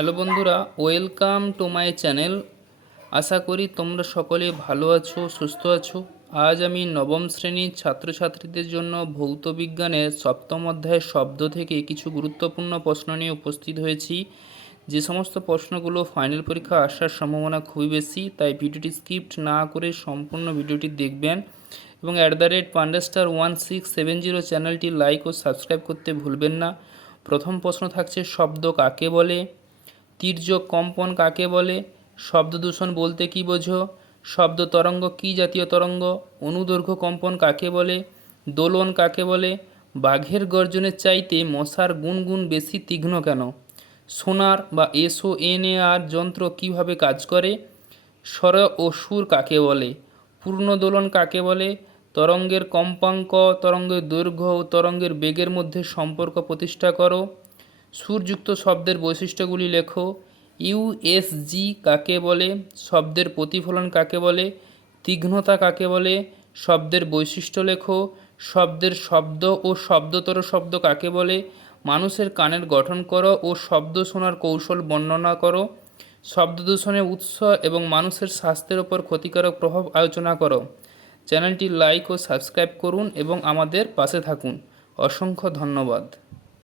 Hello বন্ধুরা, welcome to my channel. আশা করি তোমরা সকলে ভালো আছো, সুস্থ আছো। আজ আমি নবম শ্রেণীর ছাত্রছাত্রীদের জন্য ভৌত বিজ্ঞানের সপ্তম অধ্যায়ের শব্দ থেকে কিছু গুরুত্বপূর্ণ প্রশ্ন নিয়ে উপস্থিত হয়েছি। যে সমস্ত প্রশ্নগুলো ফাইনাল পরীক্ষা আসার সম্ভাবনা খুবই বেশি, তাই ভিডিওটি স্কিপ্ট না করে সম্পূর্ণ ভিডিওটি দেখবেন এবং @pandastar1670 চ্যানেলটি লাইক ও সাবস্ক্রাইব করতে ভুলবেন না। প্রথম প্রশ্ন থাকছে, শব্দ কাকে বলে? তির্যক কম্পন কাকে বলে? শব্দ দূষণ বলতে কী বোঝো? শব্দ তরঙ্গ কী জাতীয় তরঙ্গ? অনুদৈর্ঘ্য কম্পন কাকে বলে? দোলন কাকে বলে? বাঘের গর্জনের চাইতে মশার গুনগুন বেশি তীক্ষ্ণ কেন? সোনার বা SONAR যন্ত্র কিভাবে কাজ করে? স্বর ও সুর কাকে বলে? পূর্ণদোলন কাকে বলে? তরঙ্গের কম্পাঙ্ক, তরঙ্গের দৈর্ঘ্য ও তরঙ্গের বেগের মধ্যে সম্পর্ক প্রতিষ্ঠা করো। সুরযুক্ত শব্দের বৈশিষ্ট্যগুলি লেখো। USG কাকে বলে? শব্দের প্রতিফলন কাকে বলে? তীক্ষ্ণতা কাকে বলে? শব্দের বৈশিষ্ট্য লেখো। শব্দের শব্দ ও শব্দতর শব্দ কাকে বলে? মানুষের কানের গঠন করো ও শব্দ শোনার কৌশল বর্ণনা করো। শব্দ দূষণের উৎস এবং মানুষের স্বাস্থ্যের ওপর ক্ষতিকারক প্রভাব আলোচনা করো। চ্যানেলটি লাইক ও সাবস্ক্রাইব করুন এবং আমাদের পাশে থাকুন। অসংখ্য ধন্যবাদ।